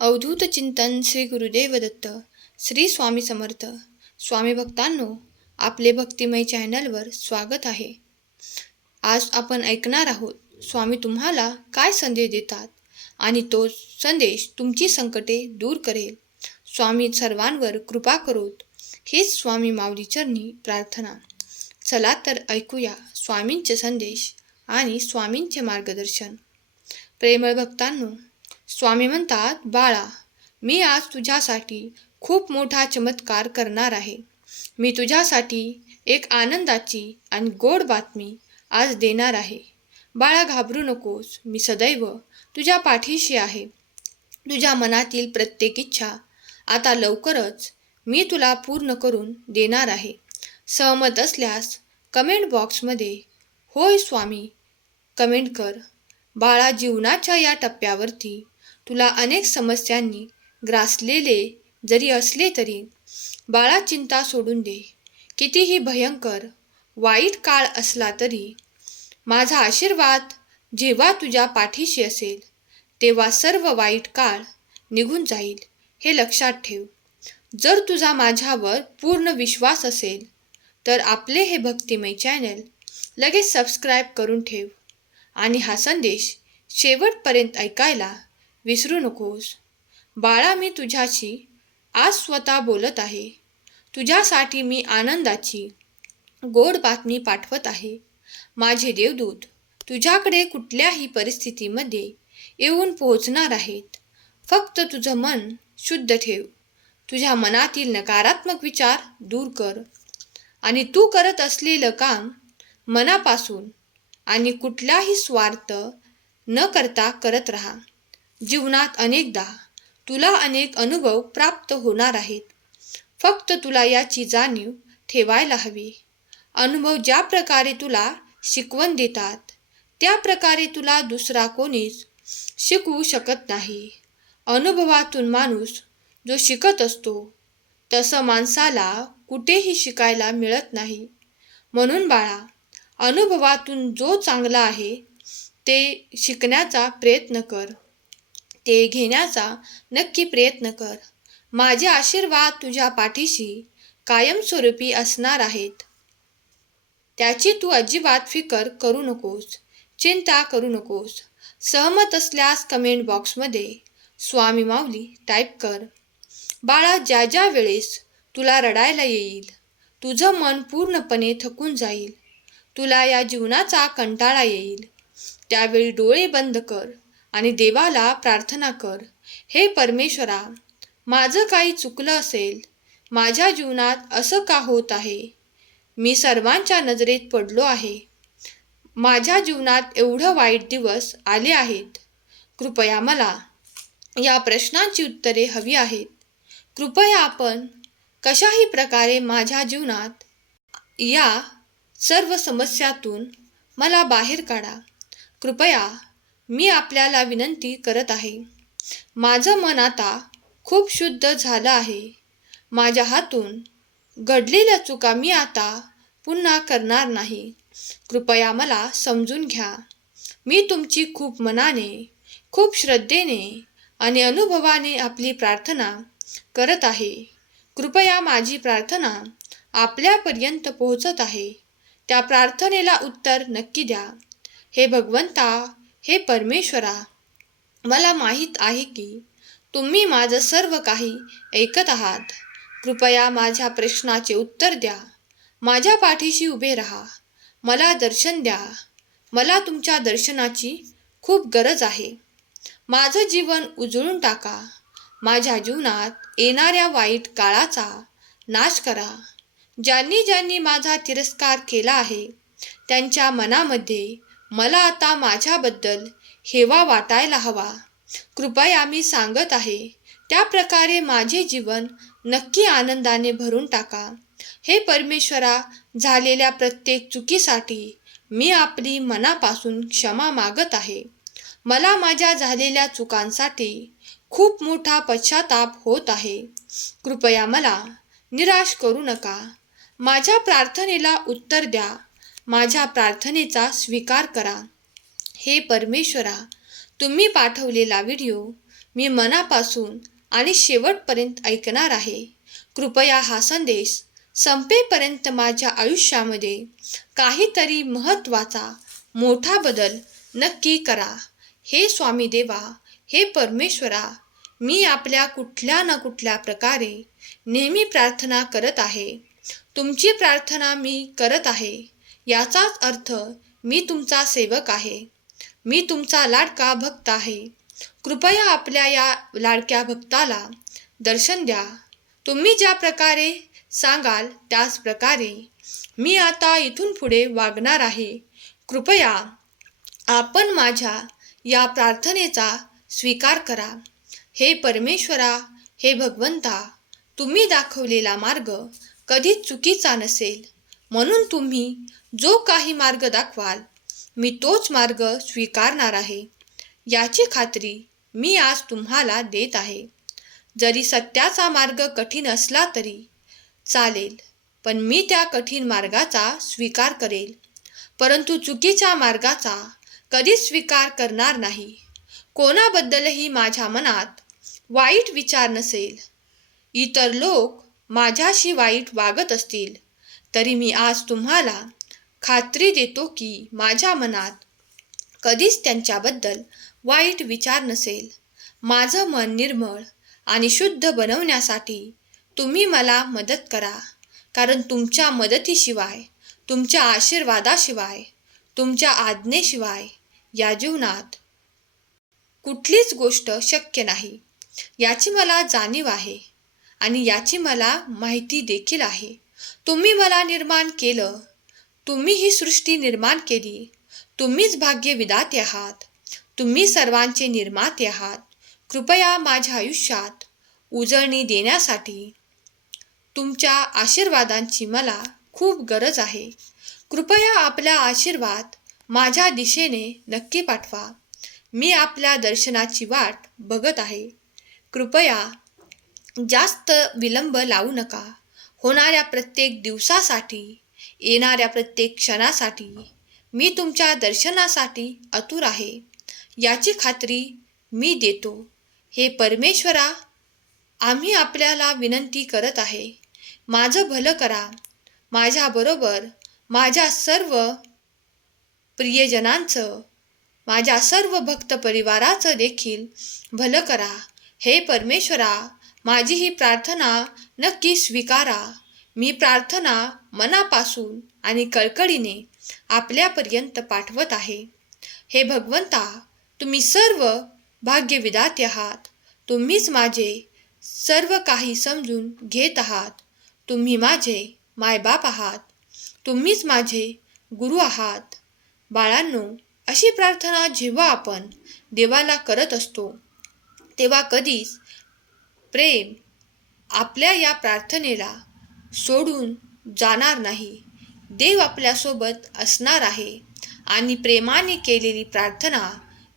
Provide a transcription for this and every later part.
अवधूत चिंतन श्री गुरुदेव दत्त श्री स्वामी समर्थ. स्वामी भक्तांनो आपले भक्तिमय चॅनलवर स्वागत आहे. आज आपण ऐकणार आहोत स्वामी तुम्हाला काय संदेश देतात आणि तो संदेश तुमची संकटे दूर करेल. स्वामी सर्वांवर कृपा करोत हेच स्वामी माऊली चरणी प्रार्थना. चला तर ऐकूया स्वामींचे संदेश आणि स्वामींचे मार्गदर्शन. प्रेमळ भक्तांनो स्वामी म्हणतात बाळा मी आज तुझ्यासाठी खूप मोठा चमत्कार करणार आहे. मी तुझ्यासाठी एक आनंदाची आणि गोड बातमी आज देणार आहे. बाळा घाबरू नकोस. मी सदैव तुझ्या पाठीशी आहे. तुझ्या मनातील प्रत्येक इच्छा आता लवकरच मी तुला पूर्ण करून देणार आहे. सहमत असल्यास कमेंट बॉक्समध्ये होय स्वामी कमेंट कर. बाळा जीवनाच्या या टप्प्यावरती तुला अनेक समस्यांनी ग्रासलेले जरी असले तरी बाळा चिंता सोडून दे. कितीही भयंकर वाईट काळ असला तरी माझा आशीर्वाद जेव्हा तुझ्या पाठीशी असेल तेव्हा सर्व वाईट काळ निघून जाईल हे लक्षात ठेव. जर तुझा माझ्यावर पूर्ण विश्वास असेल तर आपले हे भक्तिमय चॅनल लगेच सबस्क्राईब करून ठेव आणि हा संदेश शेवटपर्यंत ऐकायला विसरू नकोस. बाळा मी तुझ्याशी आज स्वतः बोलत आहे. तुझ्यासाठी मी आनंदाची गोड बातमी पाठवत आहे. माझे देवदूत तुझ्याकडे कुठल्याही परिस्थितीमध्ये येऊन पोहोचणार आहेत. फक्त तुझं मन शुद्ध ठेव. तुझ्या मनातील नकारात्मक विचार दूर कर. आणि तू करत असलेलं काम मनापासून आणि कुठलाही स्वार्थ न करता करत राहा. जीवनात अनेकदा तुला अनेक अनुभव प्राप्त होणार आहेत. फक्त तुला याची जाणीव ठेवायला हवी. अनुभव ज्या प्रकारे तुला शिकवण देतात त्या प्रकारे तुला दुसरा कोणीच शिकवू शकत नाही. अनुभवातून माणूस जो शिकत असतो तसं माणसाला कुठेही शिकायला मिळत नाही. म्हणून बाळा अनुभवातून जो चांगला आहे ते शिकण्याचा प्रयत्न कर. ते घेण्याचा नक्की प्रयत्न कर. माझे आशीर्वाद तुझ्या पाठीशी कायमस्वरूपी असणार आहेत. त्याची तू अजिबात फिकर करू नकोस चिंता करू नकोस. सहमत असल्यास कमेंट बॉक्समध्ये स्वामी माऊली टाईप कर. बाळा ज्या ज्या वेळेस तुला रडायला येईल तुझं मन पूर्णपणे थकून जाईल. तुला या जीवनाचा कंटाळा येईल. त्यावेळी डोळे बंद कर. आणि देवाला प्रार्थना कर. हे परमेश्वरा माझं काही चुकलं असेल माझ्या जीवनात असं का होत आहे? मी सर्वांच्या नजरेत पडलो आहे. माझ्या जीवनात एवढं वाईट दिवस आले आहेत. कृपया मला या प्रश्नांची उत्तरे हवी आहेत. कृपया आपण कशाही प्रकारे माझ्या जीवनात या सर्व समस्यातून मला बाहेर काढा. कृपया मी आपल्याला विनंती करत आहे. माझं मन आता खूप शुद्ध झालं आहे. माझ्या हातून घडलेल्या चुका मी आता पुन्हा करणार नाही. कृपया मला समजून घ्या. मी तुमची खूप मनाने खूप श्रद्धेने आणि अनुभवाने आपली प्रार्थना करत आहे. कृपया माझी प्रार्थना आपल्यापर्यंत पोहोचत आहे. त्या प्रार्थनेला उत्तर नक्की द्या. हे भगवंता हे परमेश्वरा मला माहीत आहे की तुम्ही माझं सर्व काही ऐकत आहात. कृपया माझ्या प्रश्नाचे उत्तर द्या. माझ्या पाठीशी उभे राहा. मला दर्शन द्या. मला तुमच्या दर्शनाची खूप गरज आहे. माझं जीवन उजळून टाका. माझ्या जीवनात येणाऱ्या वाईट काळाचा नाश करा. ज्यांनी ज्यांनी माझा तिरस्कार केला आहे त्यांच्या मनामध्ये मला आता माझ्याबद्दल हेवा वाटायला हवा. कृपया मी सांगत आहे त्या प्रकारे माझे जीवन नक्की आनंदाने भरून टाका. हे परमेश्वरा झालेल्या प्रत्येक चुकीसाठी मी आपली मनापासून क्षमा मागत आहे. मला माझ्या झालेल्या चुकांसाठी खूप मोठा पश्चाताप होत आहे. कृपया मला निराश करू नका. माझ्या प्रार्थनेला उत्तर द्या. माझ्या प्रार्थनेचा स्वीकार करा. हे परमेश्वरा तुम्ही पाठवलेला व्हिडिओ मी मनापासून आणि शेवटपर्यंत ऐकणार आहे. कृपया हा संदेश संपेपर्यंत माझ्या आयुष्यामध्ये काहीतरी महत्त्वाचा मोठा बदल नक्की करा. हे स्वामी देवा हे परमेश्वरा मी आपल्या कुठल्या ना कुठल्या प्रकारे नेहमी प्रार्थना करत आहे. तुमची प्रार्थना मी करत आहे. याचाच अर्थ मी तुमचा सेवक आहे. मी तुमचा लाडका भक्त आहे. कृपया आपल्या या लाडक्या भक्ताला दर्शन द्या. तुम्ही ज्या प्रकारे सांगाल त्याच प्रकारे मी आता इथून पुढे वागणार आहे. कृपया आपण माझ्या या प्रार्थनेचा स्वीकार करा. हे परमेश्वरा हे भगवंता तुम्ही दाखवलेला मार्ग कधीच चुकीचा नसेल. म्हणून तुम्ही जो काही मार्ग दाखवाल मी तोच मार्ग स्वीकारणार आहे. याची खात्री मी आज तुम्हाला देत आहे. जरी सत्याचा मार्ग कठीण असला तरी चालेल पण मी त्या कठीण मार्गाचा स्वीकार करेल. परंतु चुकीच्या मार्गाचा कधीच स्वीकार करणार नाही. कोणाबद्दलही माझ्या मनात वाईट विचार नसेल. इतर लोक माझ्याशी वाईट वागत असतील तरी मी आज तुम्हाला खात्री देतो की माझ्या मनात कधीच त्यांच्याबद्दल वाईट विचार नसेल. माझं मन निर्मळ आणि शुद्ध बनवण्यासाठी तुम्ही मला मदत करा कारण तुमच्या मदतीशिवाय तुमच्या आशीर्वादाशिवाय तुमच्या आज्ञेशिवाय या जीवनात कुठलीच गोष्ट शक्य नाही. याची मला जाणीव आहे आणि याची मला माहिती देखील आहे. तुम्ही मला निर्माण केलं तुम्ही ही सृष्टी निर्माण केली. तुम्हीच भाग्यविदाते आहात. तुम्ही सर्वांचे निर्माते आहात. कृपया माझ्या आयुष्यात उजळणी देण्यासाठी तुमच्या आशीर्वादांची मला खूप गरज आहे. कृपया आपला आशीर्वाद माझ्या दिशेने नक्की पाठवा. मी आपल्या दर्शनाची वाट बघत आहे. कृपया जास्त विलंब लावू नका. होणाऱ्या प्रत्येक दिवसासाठी येणाऱ्या प्रत्येक क्षणासाठी मी तुमच्या दर्शनासाठी आतुर आहे. याची खात्री मी देतो. हे परमेश्वरा आम्ही आपल्याला विनंती करत आहे. माझं भलं करा. माझ्याबरोबर माझ्या सर्व प्रियजनांचं माझ्या सर्व भक्त परिवाराचं देखील भलं करा. हे परमेश्वरा माझी ही प्रार्थना नक्की स्वीकारा. मी प्रार्थना मनापासून आणि कळकळीने आपल्यापर्यंत पाठवत आहे. हे भगवंता तुम्ही सर्व भाग्यविदाते आहात. तुम्हीच माझे सर्व काही समजून घेत आहात. तुम्ही माझे मायबाप आहात. तुम्हीच माझे गुरु आहात. बाळांनो अशी प्रार्थना जेव्हा आपण देवाला करत असतो तेव्हा कधीच प्रेम आपल्या या प्रार्थनेला सोडून जाणार नाही. देव आपल्यासोबत असणार आहे आणि प्रेमाने केलेली प्रार्थना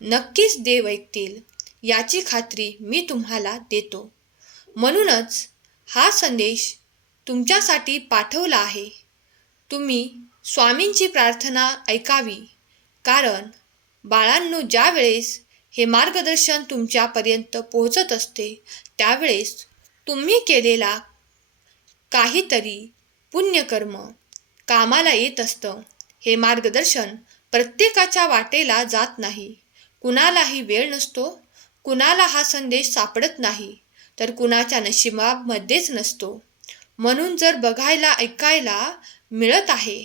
नक्कीच देव ऐकतील याची खात्री मी तुम्हाला देतो. म्हणूनच हा संदेश तुमच्यासाठी पाठवला आहे. तुम्ही स्वामींची प्रार्थना ऐकावी कारण बाळांनो ज्या वेळेस हे मार्गदर्शन तुमच्यापर्यंत पोहोचत असते त्यावेळेस तुम्ही केलेला काहीतरी पुण्यकर्म कामाला येत असतं. हे मार्गदर्शन प्रत्येकाच्या वाटेला जात नाही. कुणालाही वेळ नसतो कुणाला हा संदेश सापडत नाही तर कुणाच्या नशिबामध्येच नसतो. म्हणून जर बघायला ऐकायला मिळत आहे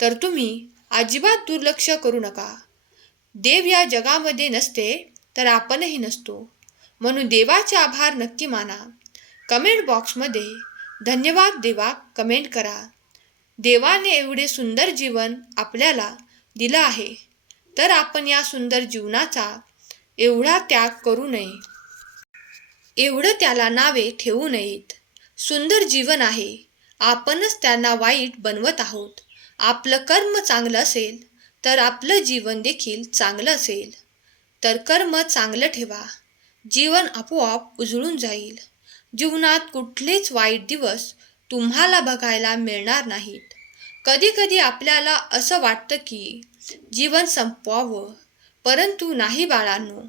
तर तुम्ही अजिबात दुर्लक्ष करू नका. देव या जगामध्ये नसते तर आपणही नसतो. म्हणून देवाचे आभार नक्की माना. कमेंट बॉक्समध्ये धन्यवाद देवा कमेंट करा. देवाने एवढे सुंदर जीवन आपल्याला दिलं आहे. तर आपण या सुंदर जीवनाचा एवढा त्याग करू नये. एवढं त्याला नावे ठेवू नयेत. सुंदर जीवन आहे. आपणच त्यांना वाईट बनवत आहोत. आपलं कर्म चांगलं असेल तर आपलं जीवन देखील चांगलं असेल. तर कर्म चांगलं ठेवा. जीवन आपोआप उजळून जाईल. जीवनात कुठलेच वाईट दिवस तुम्हाला बघायला मिळणार नाहीत. कधी कधी आपल्याला असं वाटतं की जीवन संपवावं. परंतु नाही बाळांनो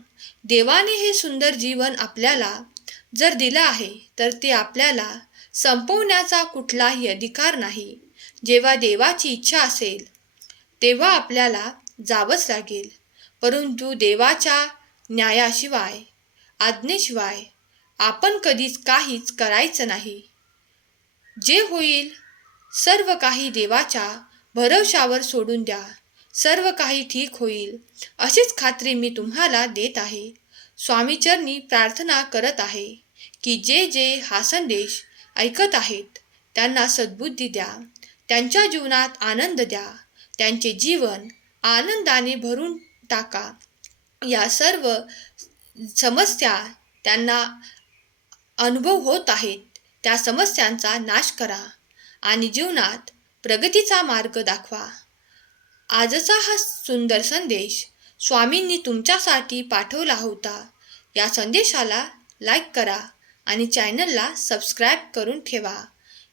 देवाने हे सुंदर जीवन आपल्याला जर दिलं आहे तर ते आपल्याला संपवण्याचा कुठलाही अधिकार नाही. जेव्हा देवाची इच्छा असेल तेव्हा आपल्याला जावंच लागेल. परंतु देवाच्या न्यायाशिवाय आज्ञेशिवाय आपण कधीच काहीच करायचं नाही. जे होईल सर्व काही देवाच्या भरवशावर सोडून द्या. सर्व काही ठीक होईल अशीच खात्री मी तुम्हाला देत आहे. स्वामीचरणी प्रार्थना करत आहे की जे जे हा संदेश ऐकत आहेत त्यांना सद्बुद्धी द्या. त्यांच्या जीवनात आनंद द्या. त्यांचे जीवन आनंदाने भरून टाका. या सर्व समस्या त्यांना अनुभव होत आहेत त्या समस्यांचा नाश करा आणि जीवनात प्रगतीचा मार्ग दाखवा. आजचा हा सुंदर संदेश स्वामींनी तुमच्यासाठी पाठवला होता. या संदेशाला लाईक करा आणि चॅनलला सबस्क्राईब करून ठेवा.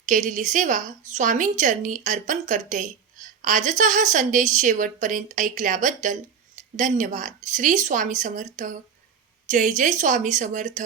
केलेली सेवा स्वामींचरणी अर्पण करते. आजचा हा संदेश शेवटपर्यंत ऐकल्याबद्दल धन्यवाद. श्री स्वामी समर्थ. जय जय स्वामी समर्थ.